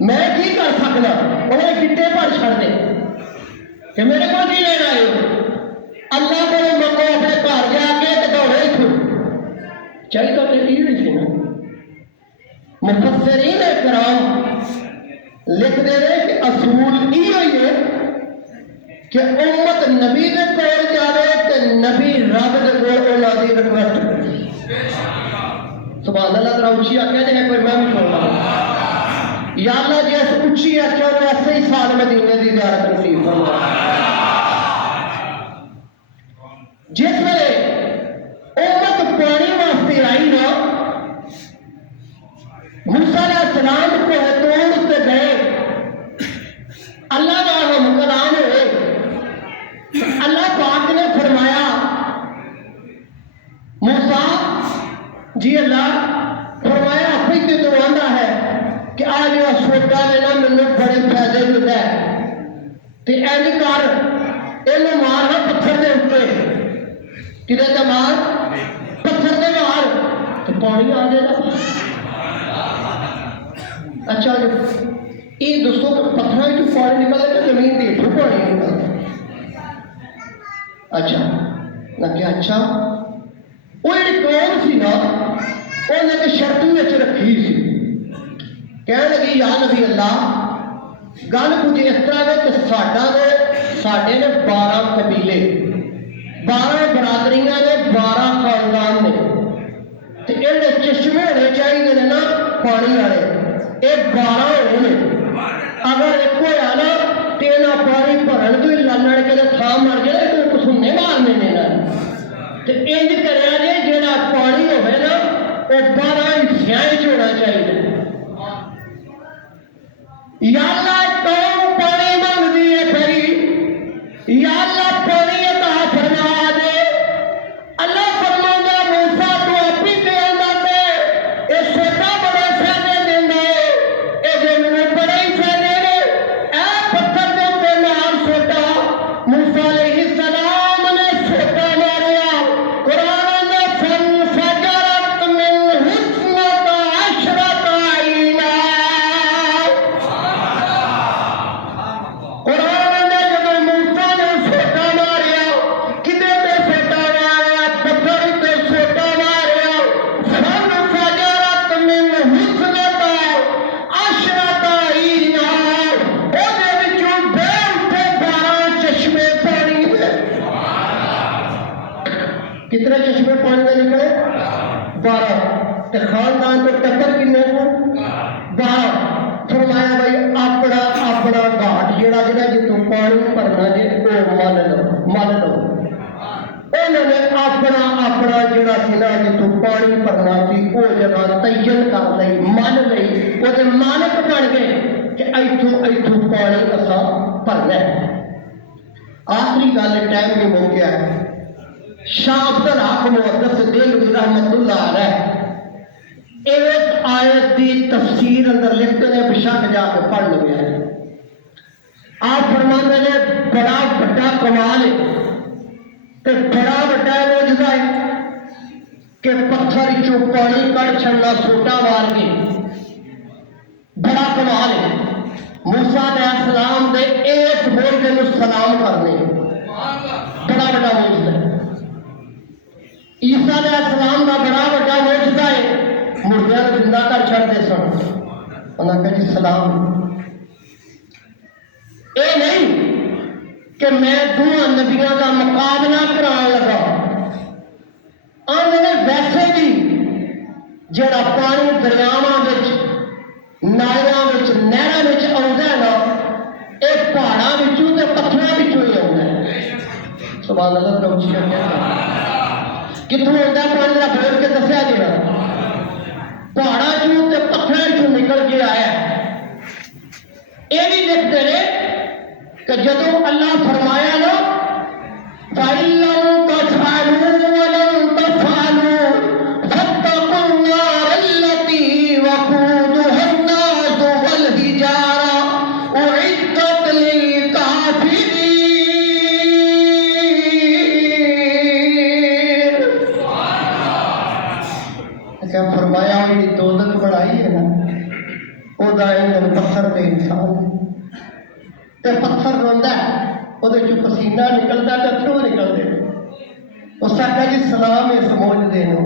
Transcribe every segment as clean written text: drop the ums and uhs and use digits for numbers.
میں کی کر سکنا؟ انہیں گٹے پر چھڑ دے کہ میرے کو نہیں لینا آئے ہو۔ اللہ کو مکو اپنے گھر جا کے تے دوڑے اتھوں چاہیے تو ٹھیک نہیں سی نا۔ مفسرین کرام لکھ دے رہے کہ اصول یہ ہوئی ہے کہ امت نبی دے کول جاوے تے نبی رب دے کول انہاں دی ریکویسٹ کرے۔ سبحان اللہ، ذرا اچھی آکھیا جائے کوئی میں بھی سن لوں۔ یا اللہ جیسے اچھی آکھیا ویسے ہی سال مدینے دی زیارت نصیب فرما۔ جس ویلے امت پانی واسطے آئی نا، موسیٰ علیہ السلام کو طور تے گئے، اللہ کا ہم کلام ہوئے، اللہ پاک نے فرمایا موسیٰ جی اللہ فرمایا اپنی تے تو آندا ہے کہ آج یہ سوٹا لینا منو بڑے فائدے دیتا ہے تے اینج کر اینو مارنا پتھر دے اوپر، کدے تے مار پتھر دے مار تو پانی آ جائے گا۔ اچھا یہ دوستوں پتھر جو پانی نکلے گا زمین دی تو پانی نکلے۔ اچھا میں کیا اچھا وہ جڑی قوم سی نا انہیں ایک شرط وچ رکھی سی، کہنے لگی یا نبی اللہ گل کچھ اس طرح ہے کہ ساڈے نے 12 قبیلے 12 برادریاں نے 12 خاندان نے تے ایڈے چشمے ہونے چاہیے نے نا پانی والے، یہ 12 ہونے اگر ایک ہوا نا تو نہ پانی بھرن تو لالن کے تھان مر جائے تو کسونے مارنے نے نا تو انج کریا جے جہاں پانی ہوئے نا وہ 12 حصوں ہونا چاہیے۔ یا اللہ قوم پانی منگتی ہے پھر یا اللہ پانی عطا فرما دے۔ اللہ فرماتا موسیٰ تو اپنی دینا دے یہ سوٹا بڑے فائدے دینا ہے، یہ دینے بڑے ہی فائدے نے۔ اے پتھر دے تے نال سوٹا موسیٰ علیہ السلام نے سوٹا ماریا، قرآن نے فانفجرت من حسنۃ عشرۃ عینا، قرآن نے جب موسیٰ نے سوٹا ماریا کدے تے سوٹا ماریا پتھر تے سوٹا ماریا، فانفجرت من حسنۃ عشرۃ عینا، او دے وچوں بے اٹھے 12 چشمے پانی دے۔ کتنے چشمے پانی دے نکلے؟ 12۔ تے خاندان کے ٹبر کنے کو؟ 12۔ فرمایا بھائی اپنا اپنا گھاٹ جڑا جڑا جتوں پانی بھرنا جے وہ من لو۔ انہوں نے اپنا اپنا جڑا سی نا جتوں پانی بھرنا سی وہ جگہ تعین کر لئی، من لئی، وہ مالک بن گئے کہ ایتھوں پانی اساں بھرنا ہے۔ آخری گل ٹائم بھی مک گیا ہے۔ شاہ عبد الحق محدث دہلوی رحمۃ اللہ علیہ اس آیت دی تفسیر اندر لکھتے ہیں، بشک جا کے پڑھ لو ہے۔ آپ فرماتے ہیں بڑا بڑا کمال ہے تے بڑا بڑا معجزہ ہے کہ پتھر چوں پانی کڑ چھڑنا سوٹا مار کے، بڑا کمال ہے۔ موسیٰ علیہ السلام دے اس معجزے نوں سلام کرنے بڑا بڑا معجزہ ہے۔ عیسیٰ علیہ السلام کا بڑا بڑا معجزہ ہے، مردیاں کو زندہ کر چھڑتے سن، انہاں کہا جی سلام۔ اے نہیں کہ میں دونوں نبیوں کا مقابلہ کران لگا، آنے ویسے بھی جڑا پانی دریاواں وچ نالیاں وچ نہراں وچ آوندا ہے نا یہ پہاڑاں وچوں تے پتھراں وچوں ہی آوندا ہے۔ سبحان اللہ، رب جی کتوں آتا ہے پانی؟ ذرا بول کے دسیا جی نا، پہاڑاں چوں تے پتھراں چوں نکل کے آیا۔ یہ بھی لکھتے ہیں کہ جدوں اللہ فرمایا نا فَإِن لَّمْ تَفْعَلُوا وَلَن تَفْعَلُوا فَاتَّقُوا النَّارَ الَّتِي وَقُودُهَا النَّاسُ وَالْحِجَارَةُ أُعِدَّتْ لِلْكَافِرِينَ۔ کیا فرمایا ہوئی دوزخ بڑائی ہے نا، ਉਹਦਾ ਇੰਜਣ ਪੱਥਰ ਤੇ ਇਨਸਾਨ ਤੇ ਪੱਥਰ ਰੋਂਦਾ ਉਹਦੇ ਚੋਂ ਪਸੀਨਾ ਨਿਕਲਦਾ ਤੇ ਅੱਥਰੂ ਨਿਕਲਦੇ। ਉਹ ਸਾਡਾ ਜੀ ਸਲਾਮ ਇਸ ਮੌਜੂਦੇ ਨੂੰ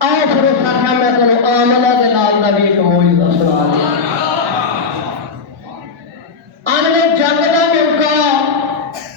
ਆਓ ਫਿਰ ਉਸ ਆਖਿਆ ਮੈਂ ਤੁਹਾਨੂੰ ਆਮਨਾ ਦੇ ਨਾਲ ਦਾ ਵੀ ਇੱਕ ਮੌਜੂਦਾ ਸੁਣਾ ਦਿਆਂ। ਆਮਨੇ ਜੰਗ ਦਾ ਮੌਕਾ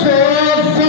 100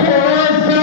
1600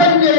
5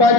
5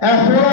16